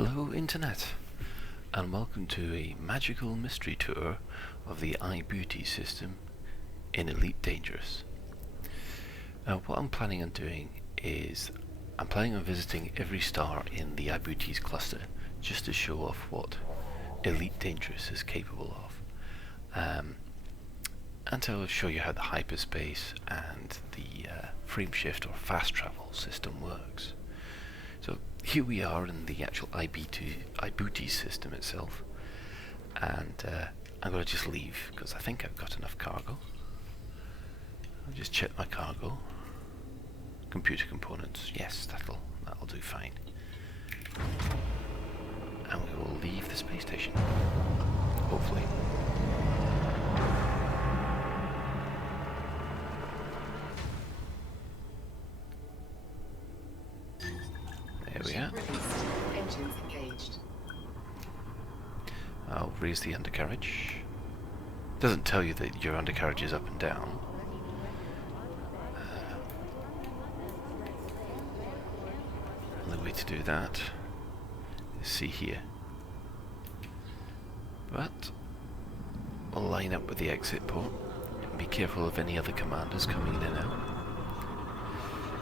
Hello Internet, and welcome to a magical mystery tour of the iBooty system in Elite Dangerous. Now what I'm planning on doing is I'm planning on visiting every star in the iBooty's cluster just to show off what Elite Dangerous is capable of. And to show you how the Hyperspace and the frame shift or fast travel system works. So here we are in the actual iBooty system itself, and I'm going to just leave because I think I've got enough cargo. I'll just check my cargo. Computer components, yes, that'll do fine. And we will leave the space station, hopefully. There we are. Engines engaged. I'll raise the undercarriage. Doesn't tell you that your undercarriage is up and down. Only way to do that is see here. But we'll line up with the exit port and be careful of any other commanders coming in and out.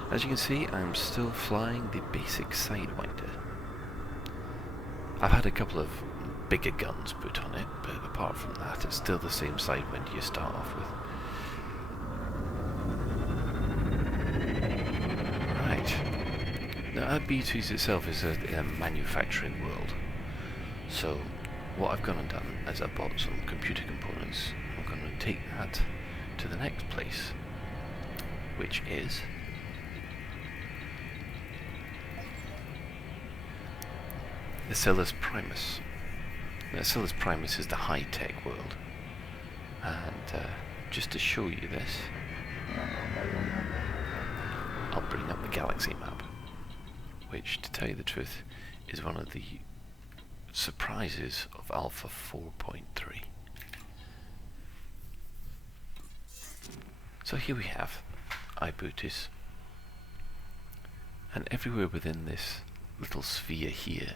As you can see, I'm still flying the basic Sidewinder. I've had a couple of bigger guns put on it, but apart from that, it's still the same Sidewinder you start off with. Right. Now, iBooty itself is in a manufacturing world. So, what I've gone and done is I bought some computer components. I'm going to take that to the next place, which is the Celis Primus. Now, Celis Primus is the high-tech world, and just to show you this, I'll bring up the galaxy map, which, to tell you the truth, is one of the surprises of Alpha 4.3. So here we have iBooties, and everywhere within this little sphere here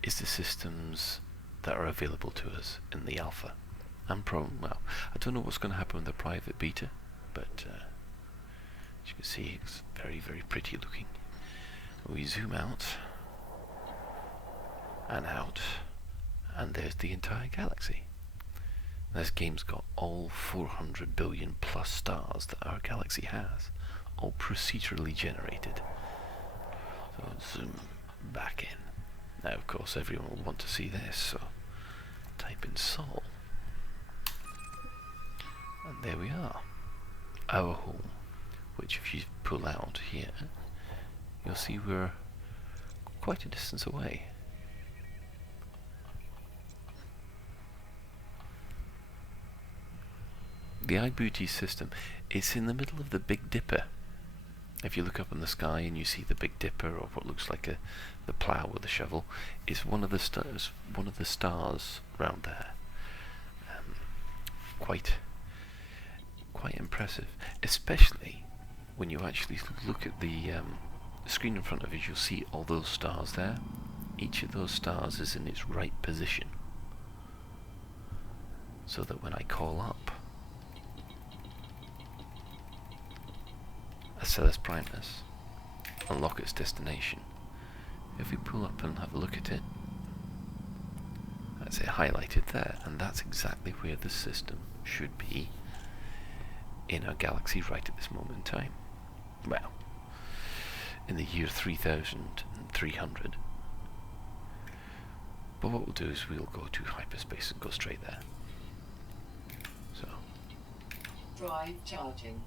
is the systems that are available to us in the alpha. Well, I don't know what's going to happen with the private beta, but as you can see, it's very, very pretty looking. We zoom out, and there's the entire galaxy. This game's got all 400 billion plus stars that our galaxy has, all procedurally generated. So zoom back in. Now, of course, everyone will want to see this, so type in Sol. And there we are. Our home, which if you pull out here, you'll see we're quite a distance away. The iBooty system is in the middle of the Big Dipper. If you look up in the sky and you see the Big Dipper, or what looks like the plough with a shovel, it's one of the stars round there. Quite impressive, especially when you actually look at the screen in front of you. You'll see all those stars there. Each of those stars is in its right position, so that when I call up a Celis Primus, unlock its destination. If we pull up and have a look at it, that's it highlighted there, and that's exactly where the system should be in our galaxy right at this moment in time. Well, in the year 3300. But what we'll do is we'll go to hyperspace and go straight there. So, Drive charging.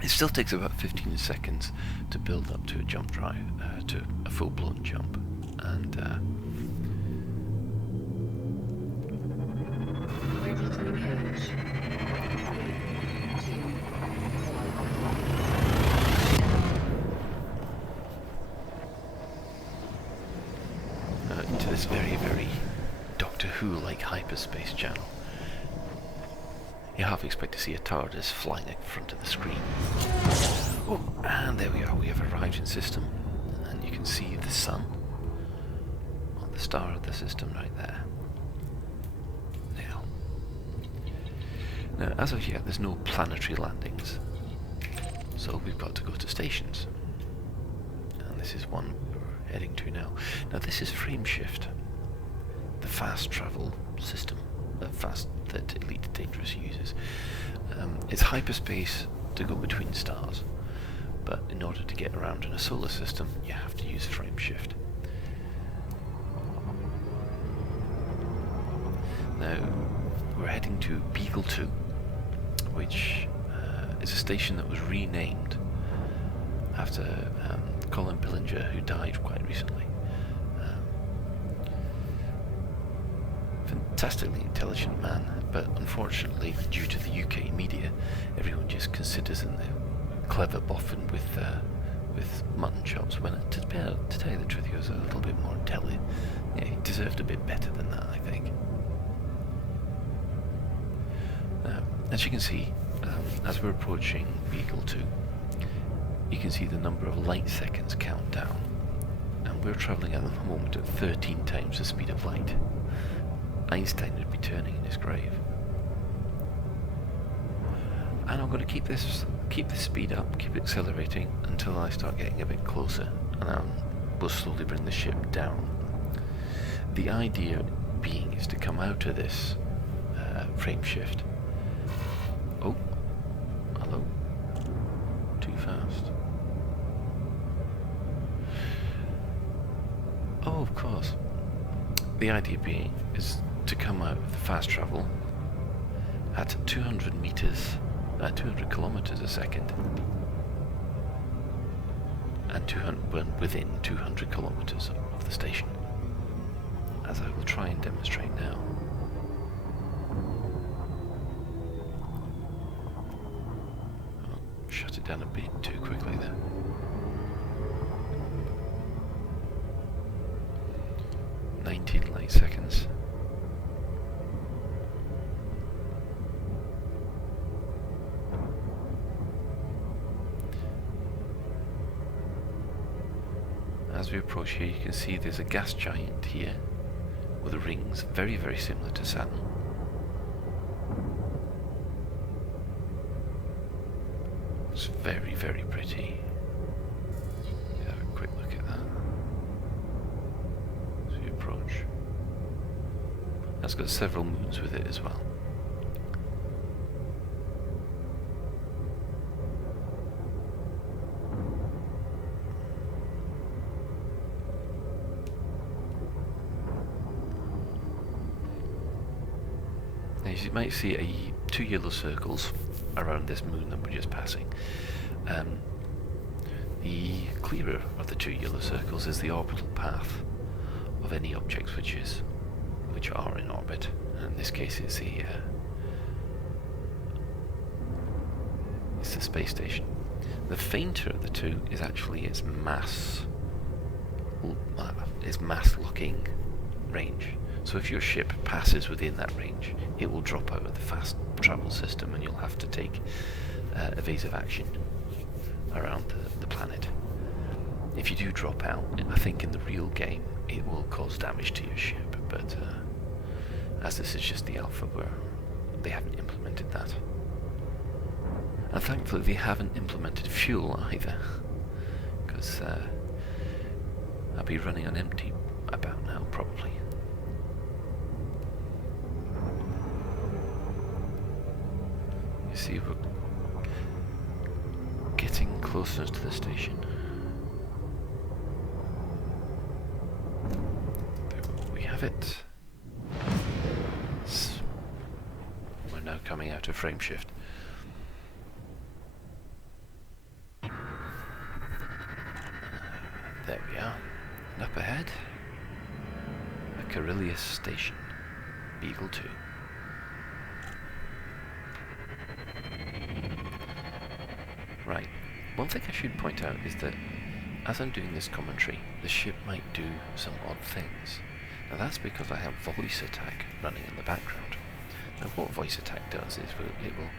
it still takes about 15 seconds to build up to a jump drive, to a full-blown jump, and Ready to engage. 3, 2, 1. into this very, very Doctor Who-like hyperspace channel. You half expect to see a TARDIS flying in front of the screen. Oh, and there we are, we have arrived in system. And see the sun, or the star of the system right there. Now, as of yet, there's no planetary landings, so we've got to go to stations. And this is one we're heading to now. Now, this is frameshift, the fast travel system, that Elite Dangerous uses. It's hyperspace to go between stars, but in order to get around in a solar system, you have to use frameshift. Now, we're heading to Beagle 2, which is a station that was renamed after Colin Billinger, who died quite recently. Fantastically intelligent man, but unfortunately, due to the UK media, everyone just considers him the clever boffin with mutton chops, when to tell you the truth, he was a little bit more intelligent. Yeah, he deserved a bit better than that, I think. As you can see, as we're approaching Beagle 2, you can see the number of light seconds count down, and we're travelling at the moment at 13 times the speed of light. Einstein would be turning in his grave. And I'm going to keep this speed up, keep accelerating until I start getting a bit closer, and then we'll slowly bring the ship down. The idea being is to come out of this frame shift. Oh, hello. Too fast. Oh, of course. The idea being is to come out of the fast travel at 200 kilometers a second, and within 200 kilometers of the station, as I will try and demonstrate now. Shut it down a bit too quickly there. Light seconds. As we approach here, you can see there's a gas giant here with the rings, very, very similar to Saturn. It's very, very pretty. Let's have a quick look at that. As we approach. That's got several moons with it as well. As you might see, two yellow circles around this moon that we're just passing. The clearer of the two yellow circles is the orbital path of any objects which are in orbit. And in this case, it's the space station. The fainter of the two is actually its mass locking range. So if your ship passes within that range, it will drop out of the fast travel system, and you'll have to take evasive action around the planet. If you do drop out, I think in the real game it will cause damage to your ship, but as this is just the alpha, where they haven't implemented that. And thankfully they haven't implemented fuel either, because I'll be running on empty about now, probably. You see, we're getting closer to the station. There we have it. We're now coming out of frame shift. There we are. And up ahead, a Carillious station, Beagle 2. Right, one thing I should point out is that as I'm doing this commentary, the ship might do some odd things. Now that's because I have voice attack running in the background. Now what voice attack does is it will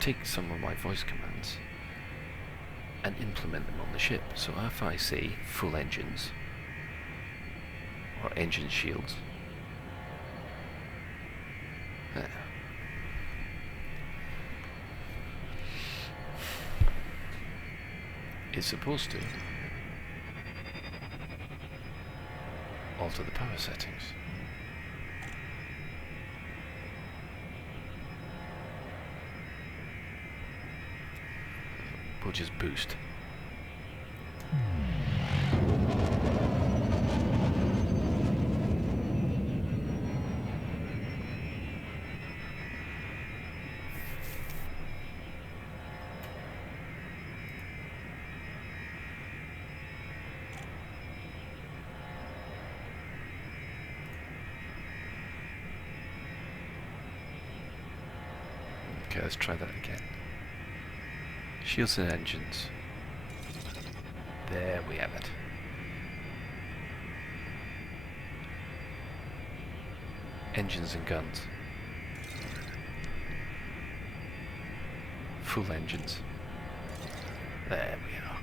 take some of my voice commands and implement them on the ship. So if I say full engines, or engine shields, it's supposed to alter the power settings. We'll just boost. Okay, let's try that again. Shields and engines. There we have it. Engines and guns. Full engines. There we are.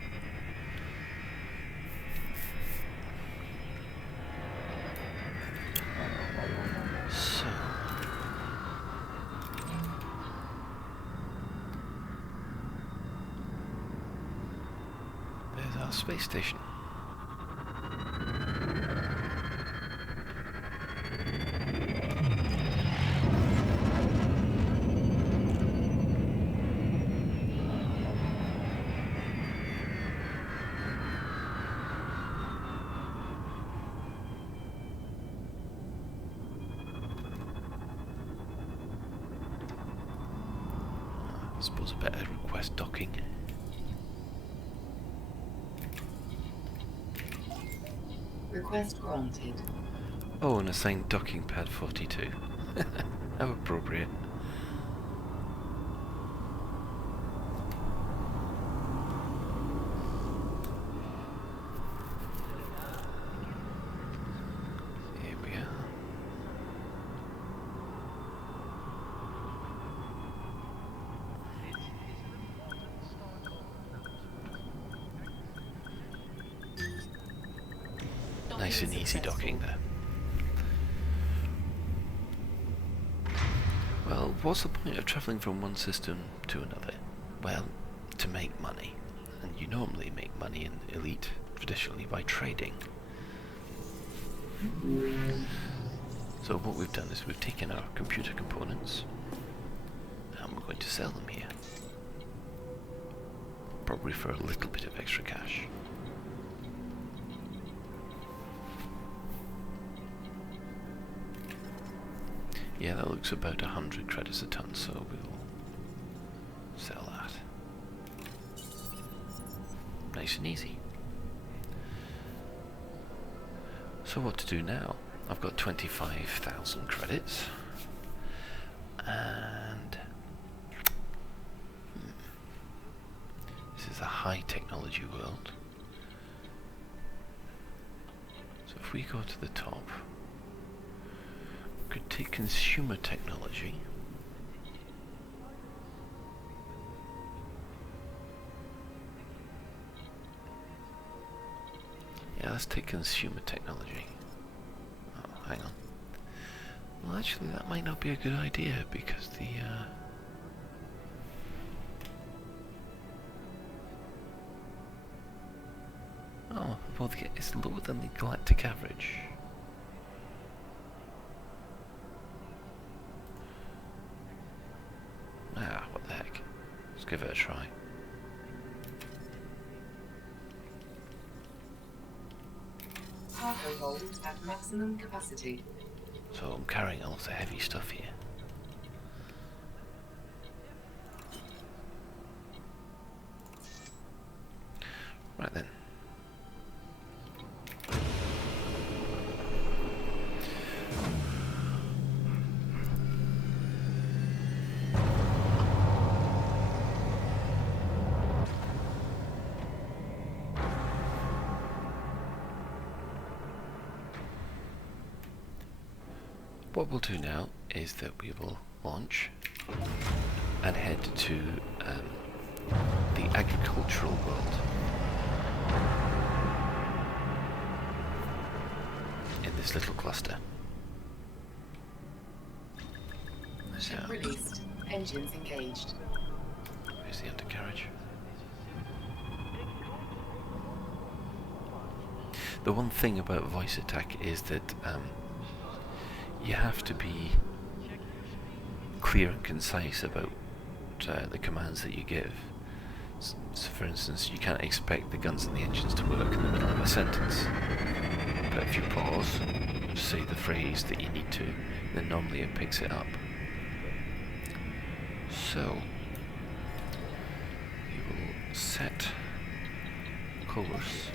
So there's our space station. I suppose I better request docking. Request granted. Oh, and assigned docking pad 42. How appropriate. Here we are. Nice and easy docking there. Well, what's the point of travelling from one system to another? Well, to make money. And you normally make money in Elite traditionally by trading. So what we've done is we've taken our computer components and we're going to sell them here. Probably for a little bit of extra cash. Yeah, that looks about 100 credits a ton, so we'll sell that. Nice and easy. So what to do now? I've got 25,000 credits. And this is a high technology world. So if we go to the top, could take consumer technology. Yeah, let's take consumer technology. Oh, hang on. Well, actually, that might not be a good idea because the oh, well, it's lower than the galactic average. Ah, what the heck. Let's give it a try. Cargo hold at maximum capacity. So I'm carrying a lot of heavy stuff here. Right then. What we'll do now is that we will launch and head to the agricultural world in this little cluster. So, Ship released. Engines engaged. where's the undercarriage? The one thing about voice attack is that you have to be clear and concise about the commands that you give. So for instance, you can't expect the guns and the engines to work in the middle of a sentence. But if you pause, say the phrase that you need to, then normally it picks it up. So, we will set course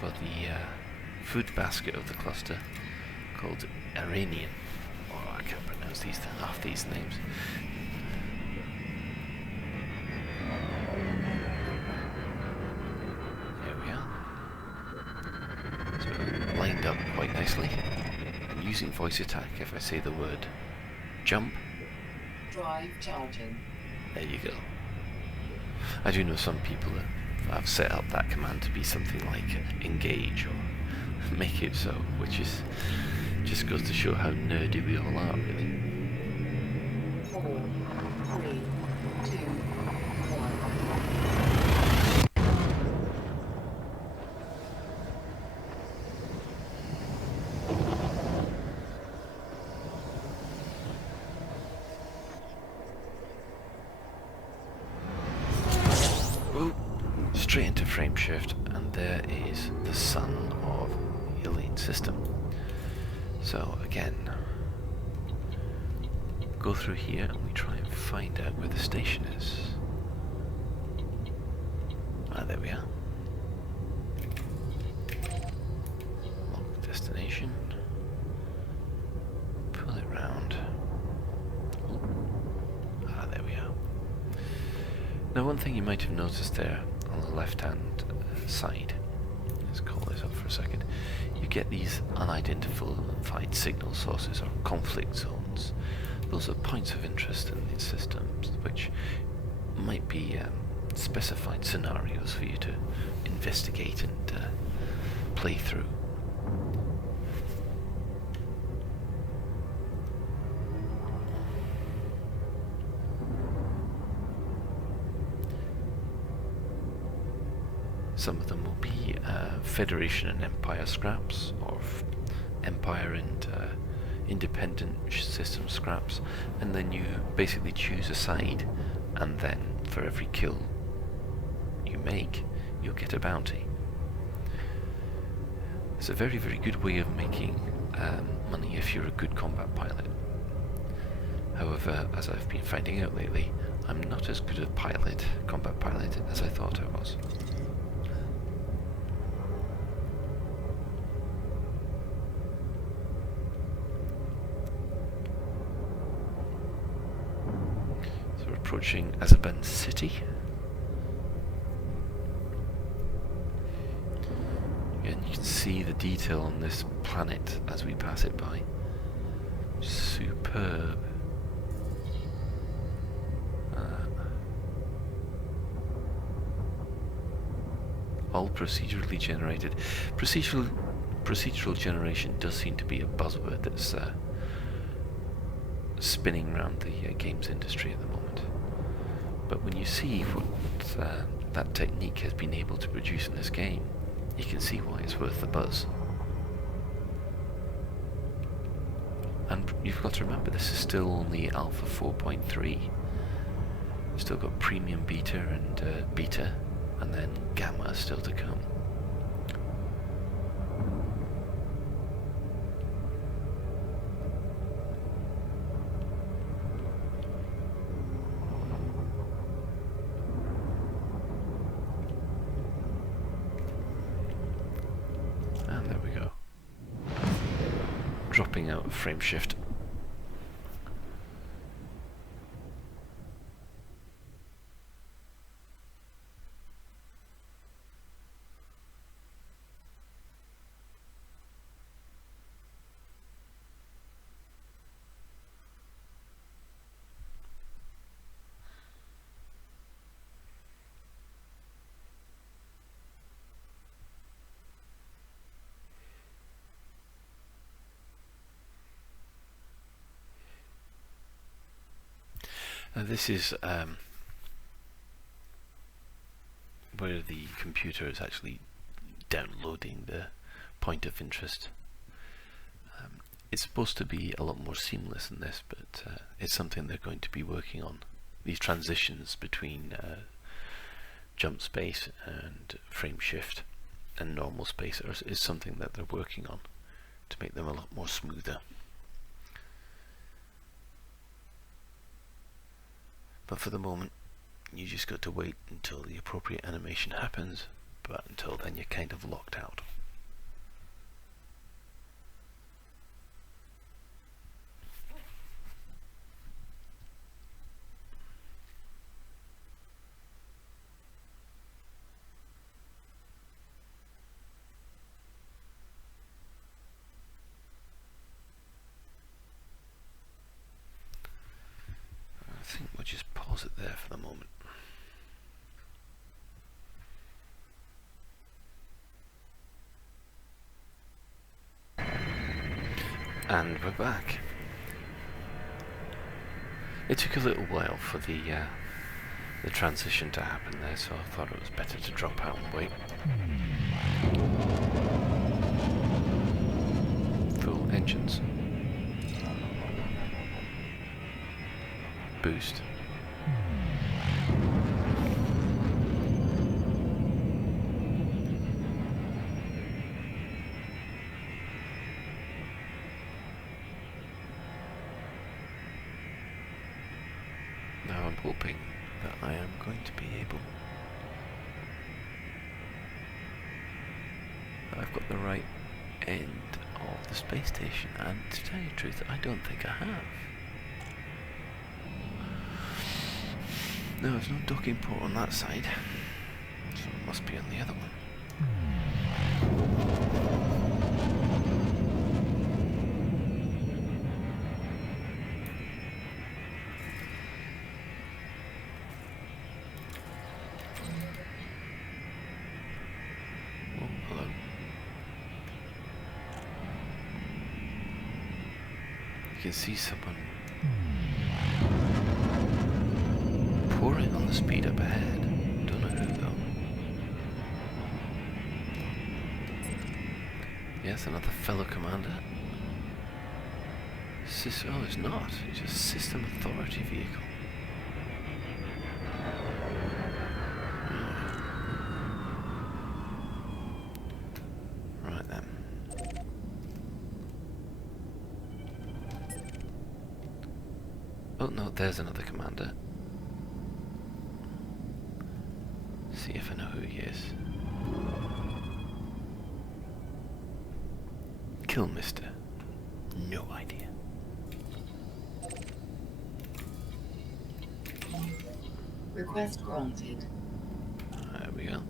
for the food basket of the cluster called Iranian. Oh, I can't pronounce half these names. There we are. So lined up quite nicely. And using voice attack, if I say the word jump, Drive charging. there you go. I do know some people that have set up that command to be something like engage or make it so, which is just goes to show how nerdy we all are, really. 4, 3, 2, 1. Ooh, straight into frame shift, and there is the sun of the alien system. So again, go through here and we try and find out where the station is. Ah, there we are. Lock destination. Pull it round. Ah, there we are. Now, one thing you might have noticed there on the left-hand side, let's call this up for a second, you get these unidentified signal sources or conflict zones. Those are points of interest in these systems, which might be specified scenarios for you to investigate and play through. Some of them will be Federation and Empire scraps, or Empire and independent system scraps, and then you basically choose a side, and then for every kill you make, you'll get a bounty. It's a very, very good way of making money if you're a good combat pilot. However, as I've been finding out lately, I'm not as good a combat pilot, as I thought I was. Approaching Azeban City. Again, you can see the detail on this planet as we pass it by. Superb. All procedurally generated. Procedural generation does seem to be a buzzword that's spinning around the games industry at the moment. But when you see what that technique has been able to produce in this game, you can see why it's worth the buzz. And you've got to remember, this is still only Alpha 4.3. You've still got Premium Beta and Beta, and then Gamma still to come. Dropping out of frame shift. Now this is where the computer is actually downloading the point of interest. It's supposed to be a lot more seamless than this, but it's something they're going to be working on. These transitions between jump space and frame shift and normal space is something that they're working on to make them a lot more smoother. But for the moment, you just got to wait until the appropriate animation happens, but until then you're kind of locked out. I think we'll just pause it there for the moment. And we're back. It took a little while for the transition to happen there, so I thought it was better to drop out and wait. Full engines. Boost. Now I'm hoping that I am going to be able... I've got the right end of the space station, and to tell you the truth, I don't think I have. No, there's no docking port on that side, so it must be on the other one. Oh, hello. You can see someone pouring on the speed up ahead. Don't know who though. Yes, another fellow commander. Oh, it's not. It's a system authority vehicle. Right then. Oh no, there's another commander. See if I know who he is. Kill Mister. No idea. Request granted. There we go.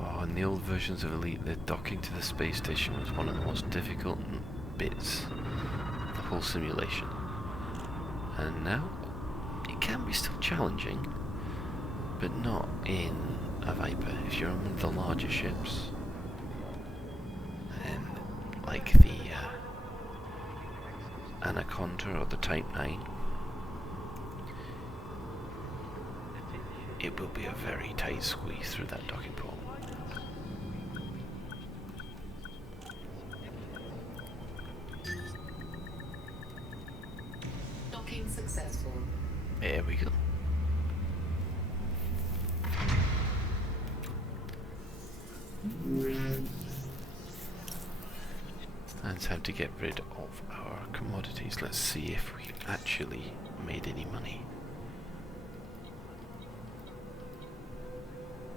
Oh, in the old versions of Elite, the docking to the space station was one of the most difficult bits of the whole simulation. And now, it can be still challenging, but not in a Viper. If you're on one of the larger ships, and like the Anaconda or the Type 9, it will be a very tight squeeze through that docking port. Docking successful. There we go. And it's time to get rid of our commodities. Let's see if we actually made any money.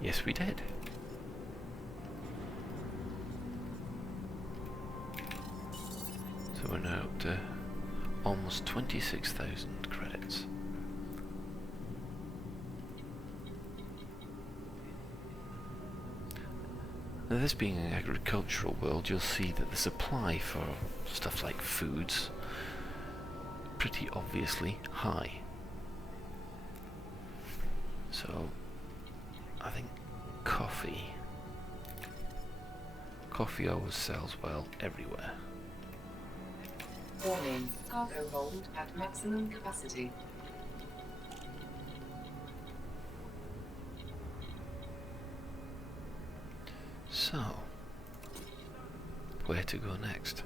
Yes, we did. So we're now up to almost 26,000 credits. Now, this being an agricultural world, you'll see that the supply for stuff like foods pretty obviously high. So I think coffee Coffee always sells well everywhere. Warning. Cargo hold at maximum capacity. So, where to go next?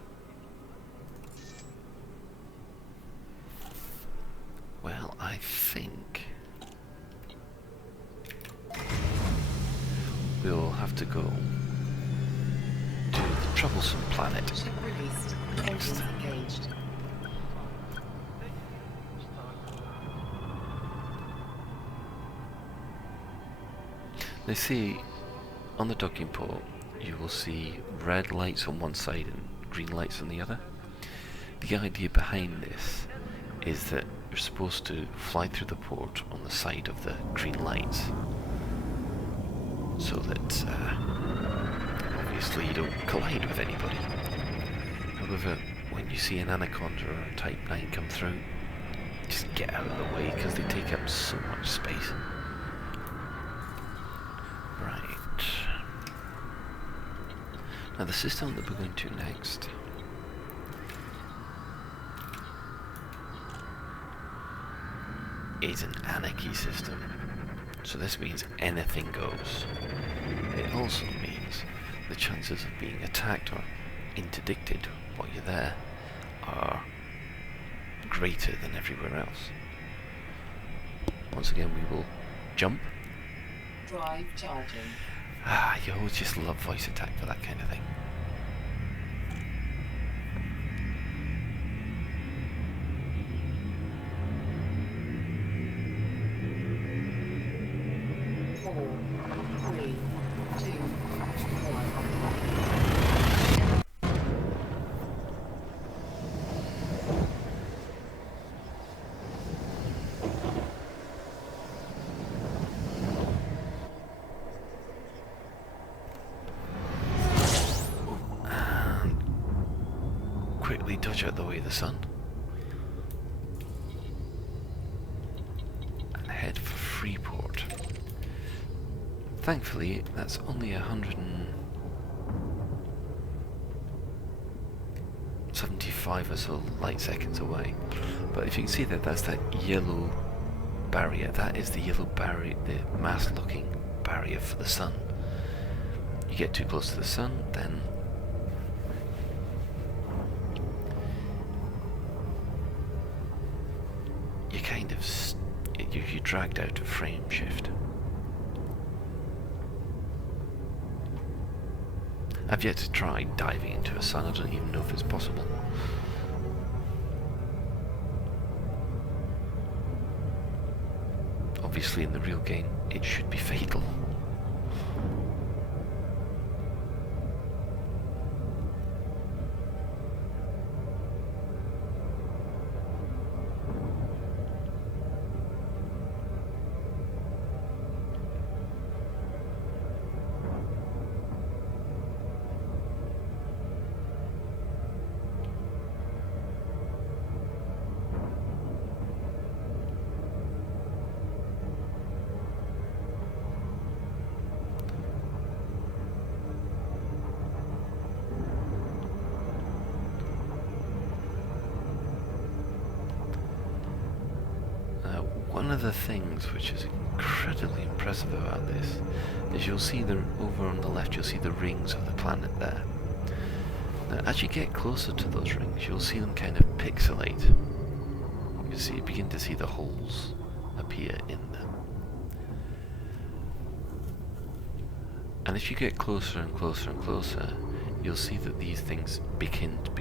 Well, I think we'll have to go to the troublesome planet Ship released. Engines engaged. They see on the docking port you will see red lights on one side and green lights on the other. The idea behind this is that you're supposed to fly through the port on the side of the green lights so that obviously you don't collide with anybody. However, when you see an Anaconda or a Type 9 come through, just get out of the way because they take up so much space. Right. Now the system that we're going to next is an anarchy system. So this means anything goes. It also means the chances of being attacked or interdicted while you're there are greater than everywhere else. Once again we will jump. Drive charging. You always just love voice attack for that kind of thing. Quickly dodge out the way of the sun and head for Freeport. Thankfully, that's only 175 or so light seconds away. But if you can see that, that's that yellow barrier. That is the yellow barrier, the mass-looking barrier for the sun. You get too close to the sun, then you kind of you're dragged out of frame shift. I've yet to try diving into a sun. I don't even know if it's possible. Obviously in the real game it should be fatal. One of the things which is incredibly impressive about this is you'll see over on the left you'll see the rings of the planet there. Now as you get closer to those rings you'll see them kind of pixelate. You begin to see the holes appear in them. And if you get closer and closer and closer you'll see that these things begin to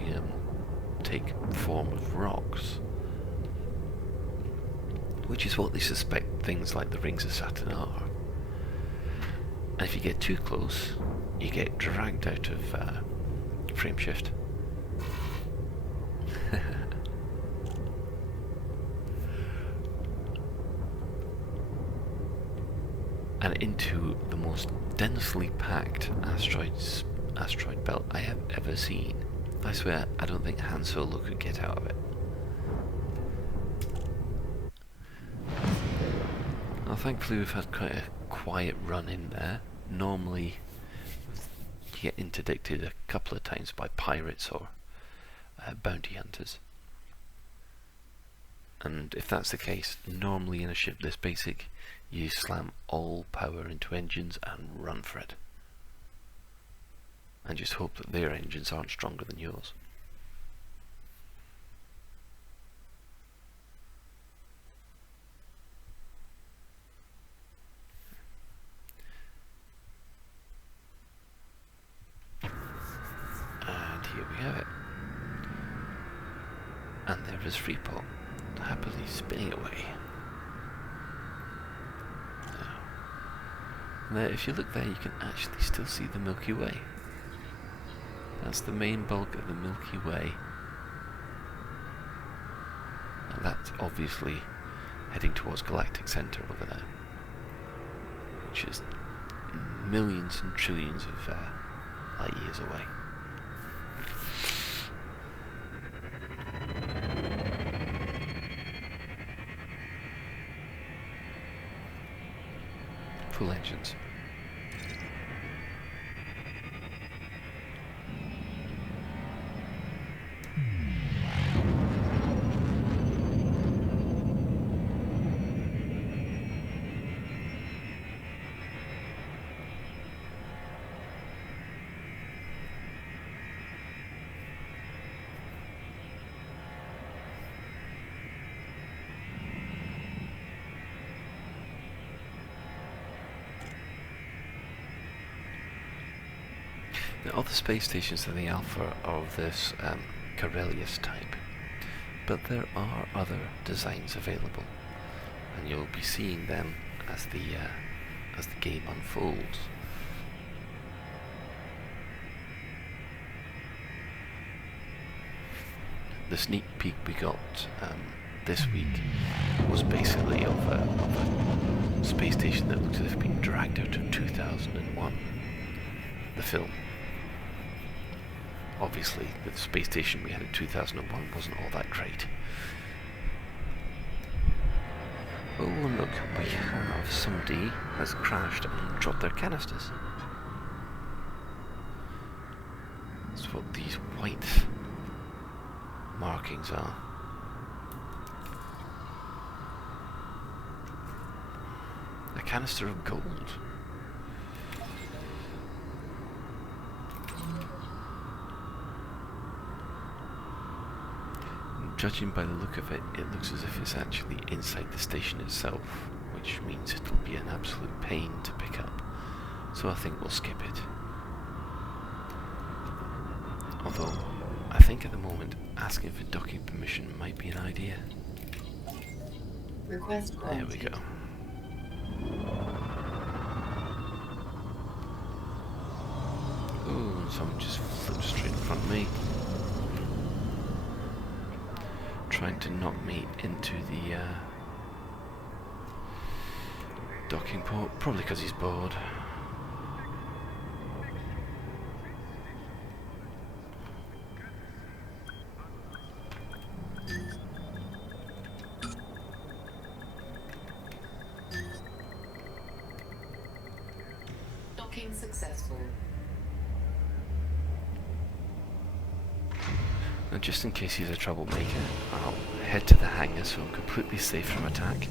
take form of rocks. Which is what they suspect things like the rings of Saturn are. And if you get too close, you get dragged out of frame shift. And into the most densely packed asteroid belt I have ever seen. I swear, I don't think Han Solo could get out of it. Well, thankfully we've had quite a quiet run in there. Normally, get interdicted a couple of times by pirates or bounty hunters. And if that's the case, normally in a ship this basic, you slam all power into engines and run for it. And just hope that their engines aren't stronger than yours. And here we have it. And there is Freeport, happily spinning away. Now, if you look there, you can actually still see the Milky Way. That's the main bulk of the Milky Way. And that's obviously heading towards galactic center over there, which is millions and trillions of light years away. Full engines. Now, all the space stations are the alpha of this Corellius type, but there are other designs available, and you'll be seeing them as the game unfolds. The sneak peek we got this week was basically of a space station that looks as if it's been dragged out of 2001, the film. Obviously, the space station we had in 2001 wasn't all that great. Oh look, we have somebody has crashed and dropped their canisters. That's what these white markings are. A canister of gold. Judging by the look of it, it looks as if it's actually inside the station itself, which means it'll be an absolute pain to pick up. So I think we'll skip it. Although, I think at the moment, asking for docking permission might be an idea. Request There we go. Ooh, someone just flipped straight in front of me. Trying to knock me into the docking port, probably because he's bored. Docking successful. And just in case he's a troublemaker, I'll head to the hangar so I'm completely safe from attack.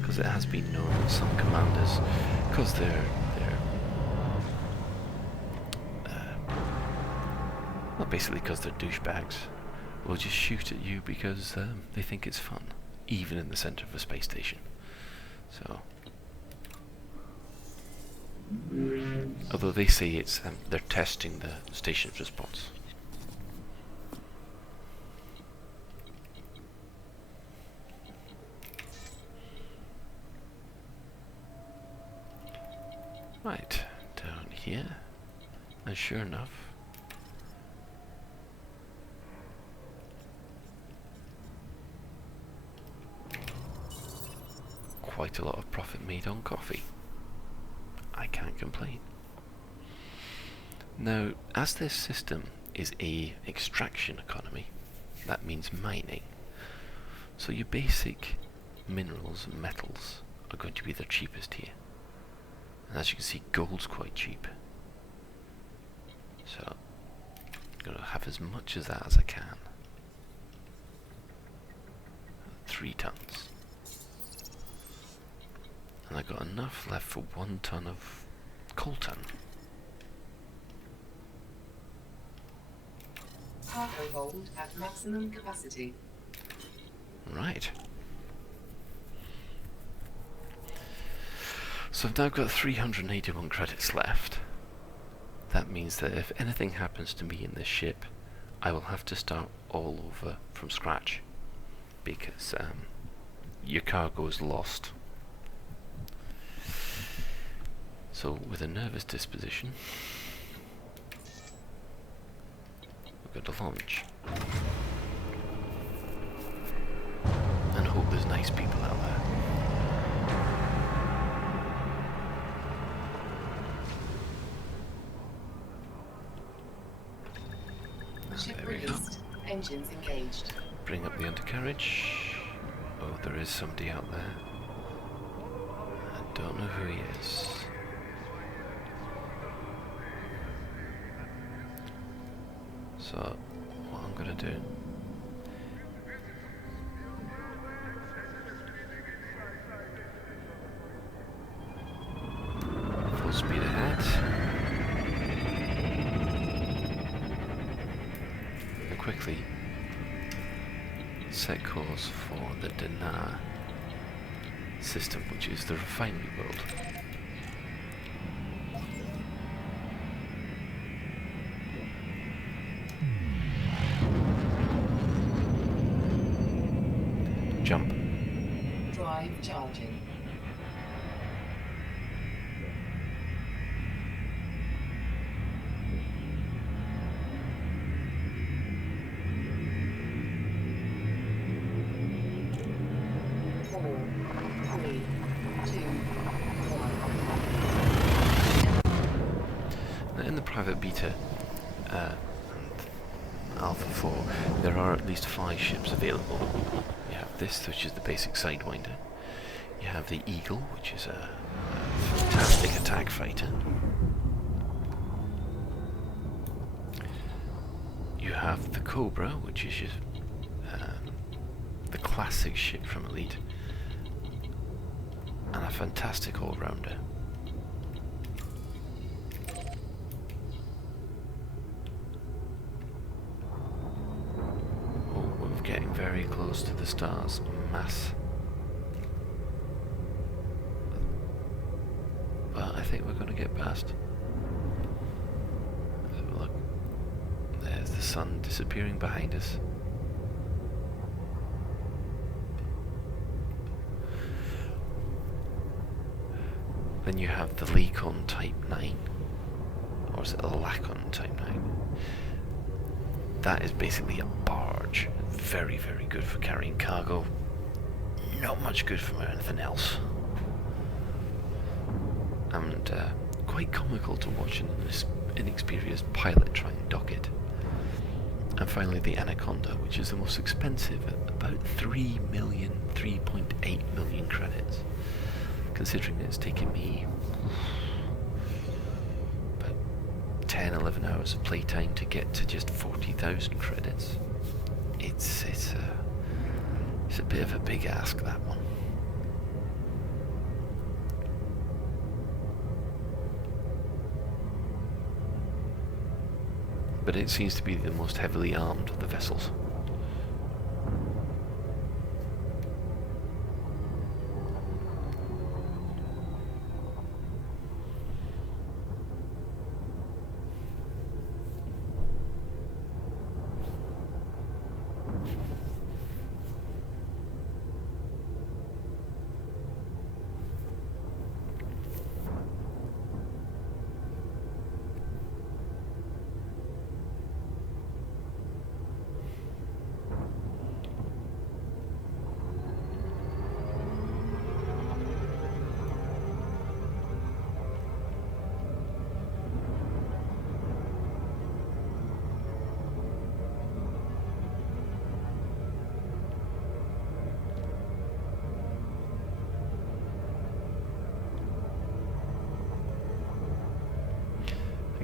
Because it has been known that some commanders, because well, basically because they're douchebags, will just shoot at you because they think it's fun, even in the center of a space station. So, although they say it's they're testing the station's response. Right, down here, and sure enough, quite a lot of profit made on coffee. I can't complain. Now, as this system is a extraction economy, that means mining. So your basic minerals and metals are going to be the cheapest here. And as you can see, gold's quite cheap. So I'm going to have as much of that as I can. 3 tons. And I got enough left for 1 ton of coltan. Cargo hold at maximum capacity. Right. So I've now got 381 credits left. That means that if anything happens to me in this ship, I will have to start all over from scratch, because your cargo is lost. So with a nervous disposition, we're going to launch and hope there's nice people out there. Ship There we go. released. Engines engaged. Bring up the undercarriage. Oh, there is somebody out there. I don't know who he is. So, what I'm going to do... full speed ahead. And quickly set course for the Dinar system, which is the refinery world. Jump. Drive charging. In the private beta and Alpha 4, there are at least 5 ships available. You have this, which is the basic Sidewinder. You have the Eagle, which is a fantastic attack fighter. You have the Cobra, which is your, the classic ship from Elite, and a fantastic all-rounder. Getting very close to the stars. Mass. But I think we're going to get past. Let's have a look. There's the sun disappearing behind us. Then you have the Lacon Type 9. Or is it the Lacon Type 9? That is basically a barge. Very, very good for carrying cargo. Not much good for anything else. And quite comical to watch an inexperienced pilot try and dock it. And finally the Anaconda, which is the most expensive at about 3.8 million credits. Considering it's taken me about 10-11 hours of playtime to get to just 40,000 credits. It's a bit of a big ask, that one. But it seems to be the most heavily armed of the vessels.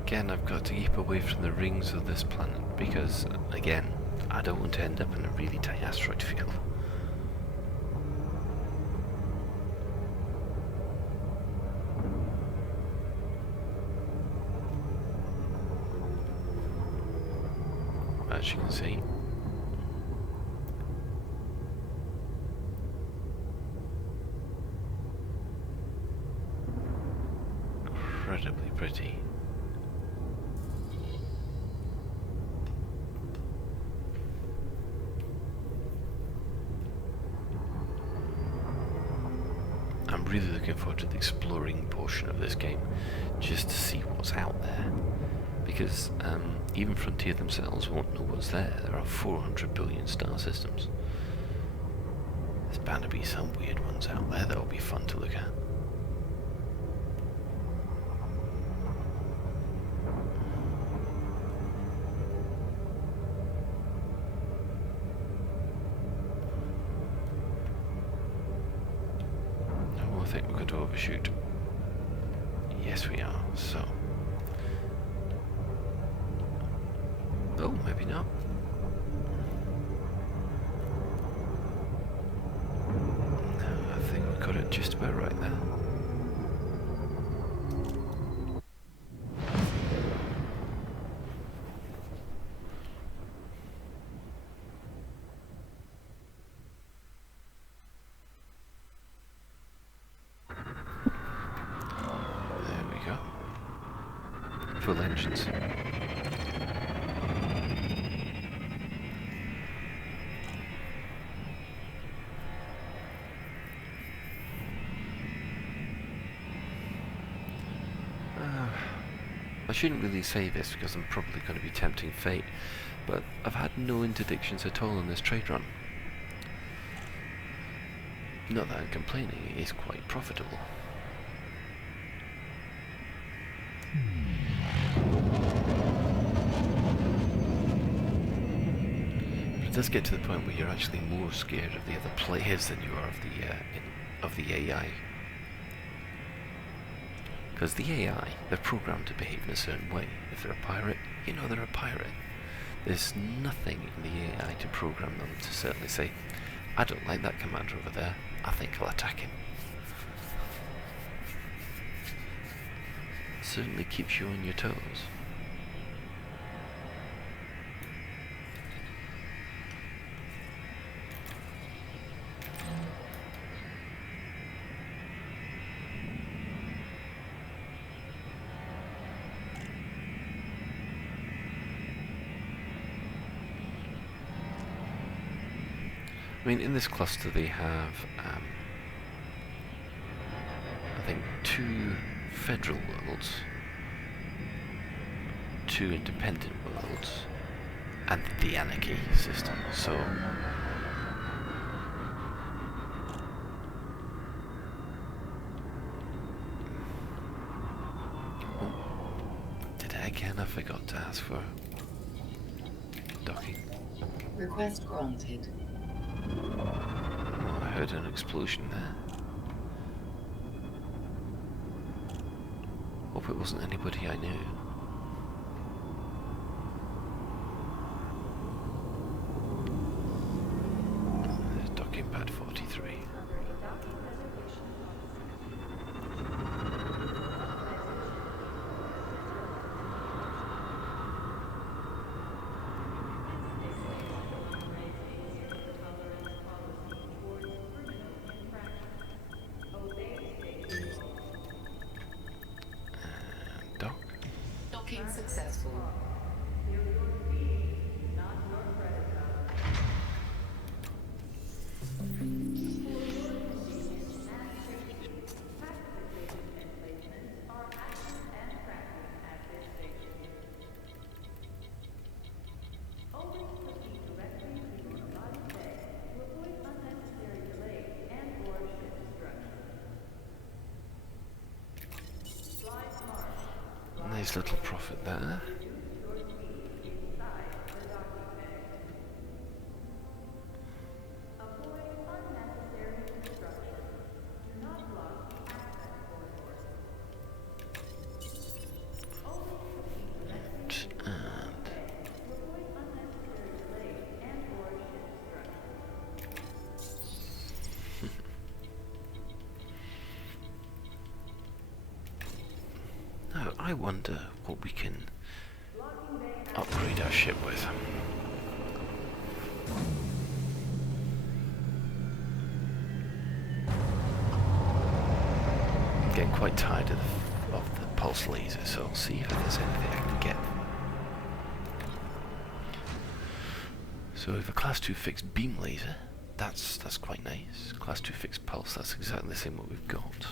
again, I've got to keep away from the rings of this planet because, again, I don't want to end up in a really tight asteroid field. As you can see. Incredibly pretty. I'm really looking forward to the exploring portion of this game, just to see what's out there. Because even Frontier themselves won't know what's there. There are 400 billion star systems. There's bound to be some weird ones out there that'll be fun to look at. Oh, I think we're going to overshoot. Yes, we are. So. Oh, maybe not. No, I think we got it just about right there. There we go. Full engines. I shouldn't really say this because I'm probably going to be tempting fate, but I've had no interdictions at all in this trade run. Not that I'm complaining, it is quite profitable. But it does get to the point where you're actually more scared of the other players than you are of the AI. Because the AI, they're programmed to behave in a certain way. If they're a pirate, you know they're a pirate. There's nothing in the AI to program them to certainly say, I don't like that commander over there, I think I'll attack him. Certainly keeps you on your toes. I mean, in this cluster they have, I think, 2 federal worlds, 2 independent worlds, and the anarchy system, so... Oh, did I again? I forgot to ask for docking. Request granted. Oh, I heard an explosion there. Hope it wasn't anybody I knew. There's docking pad 43. Dock. Docking successful. Nice little profit there. I wonder what we can upgrade our ship with. I'm getting quite tired of the pulse laser, so I'll see if there's anything I can get. So we have a class 2 fixed beam laser. That's quite nice. Class 2 fixed pulse, that's exactly the same what we've got.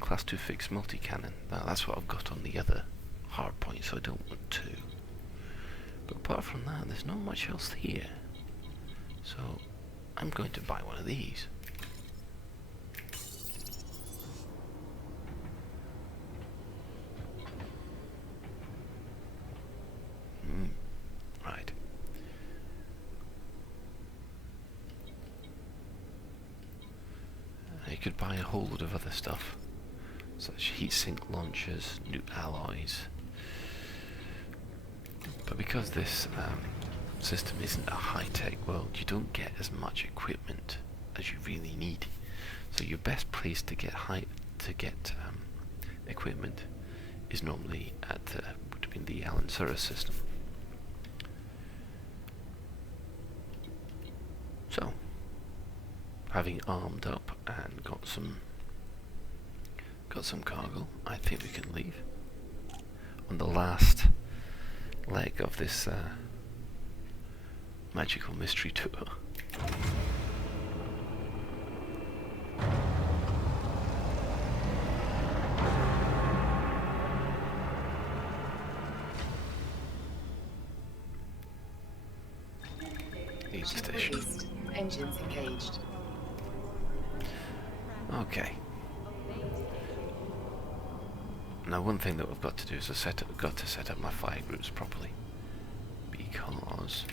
Class 2 fixed multi-cannon, that's what I've got on the other hard point, so I don't want to. But apart from that, there's not much else here. So I'm going to buy one of these. Right. You could buy a whole load of other stuff, such heatsink launchers, new alloys. But because this system isn't a high-tech world, you don't get as much equipment as you really need. So your best place to get equipment is normally would have been the Alan Suris system. So, having armed up and got some cargo, I think we can leave on the last leg of this magical mystery tour. Need station. Released. Engines engaged. Okay. Now, one thing that we've got to do is got to set up my fire groups properly, because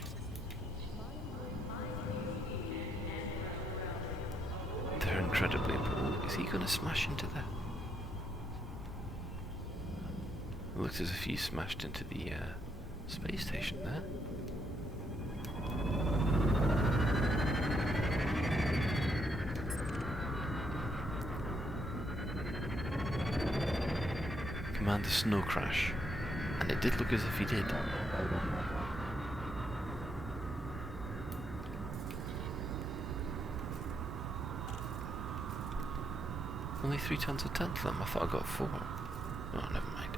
they're incredibly important. Is he going to smash into that? It looks as if he smashed into the space station there. Command a snow crash, and it did look as if he did. Only 3 tons of tantalum. I thought I got 4. Oh, never mind.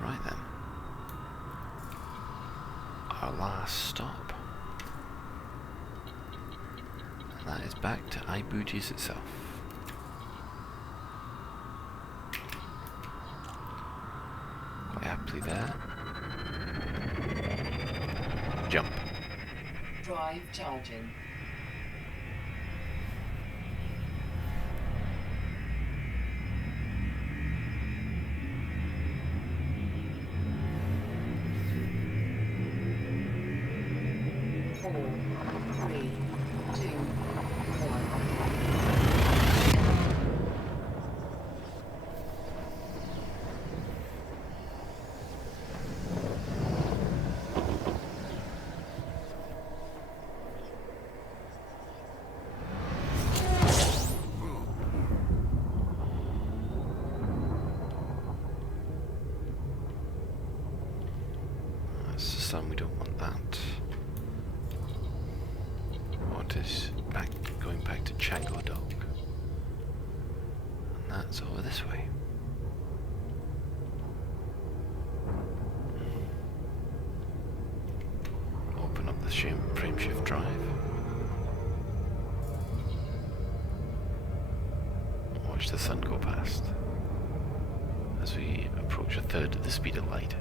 Right then. Our last stop. And that is back to Hyperspace itself. Quite happily there. Jump. Drive charging. We don't want that. We want is going back to Chango Dog. And that's over this way. Open up the frame shift drive. Watch the sun go past as we approach a third of the speed of light.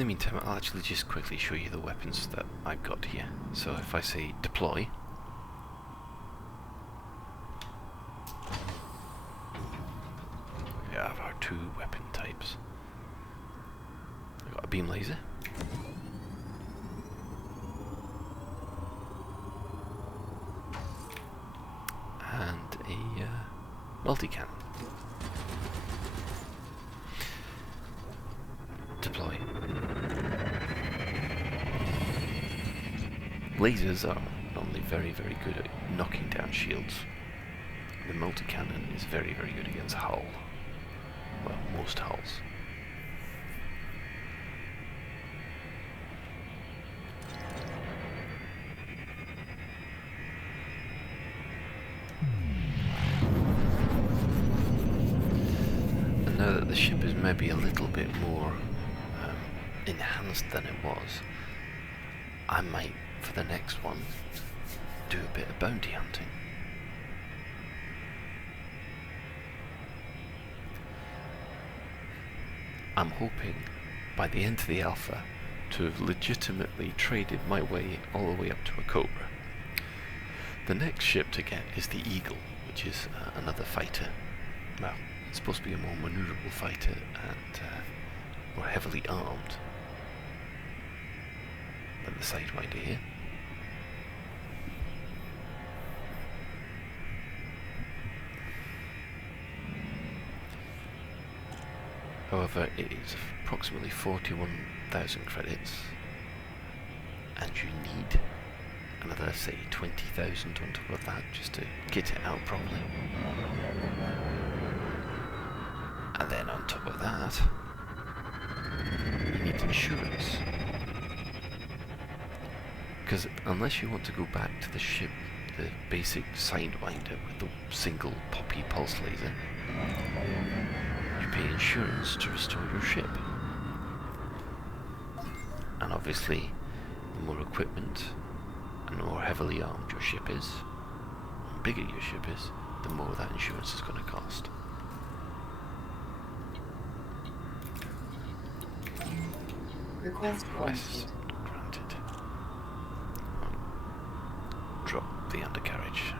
In the meantime, I'll actually just quickly show you the weapons that I've got here. So if I say deploy, we have our two weapon types. We've got a beam laser. And a multi-cannon. Deploy. Lasers are normally very, very good at knocking down shields. The multi-cannon is very, very good against hull. Well, most hulls. And now that the ship is maybe a little bit more enhanced than it was, I might, for the next one, do a bit of bounty hunting. I'm hoping by the end of the alpha to have legitimately traded my way all the way up to a Cobra. The next ship to get is the Eagle, which is another fighter. Well, it's supposed to be a more maneuverable fighter and more heavily armed than the Sidewinder here. However, it is approximately 41,000 credits, and you need another, say, 20,000 on top of that just to get it out properly. And then on top of that, you need insurance. Because unless you want to go back to the ship, the basic Sidewinder with the single poppy pulse laser, you pay insurance to restore your ship. And obviously, the more equipment and the more heavily armed your ship is, the bigger your ship is, the more that insurance is going to cost. Request Request granted. granted. Drop the undercarriage.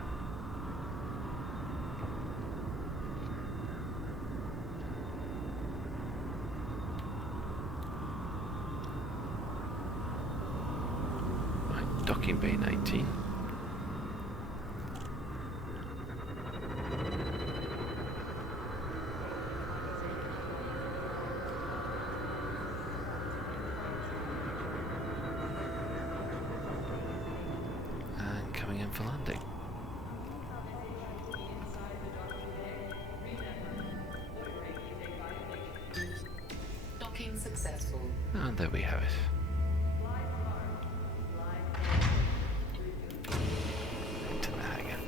Right, docking bay 19. Coming in for landing. Docking successful. And there we have it. Into the hangar.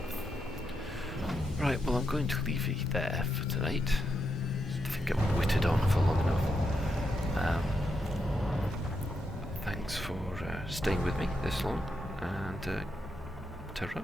Right, well I'm going to leave it there for tonight. I think I've witted on for long enough. Thanks for staying with me this long, and ta-ra.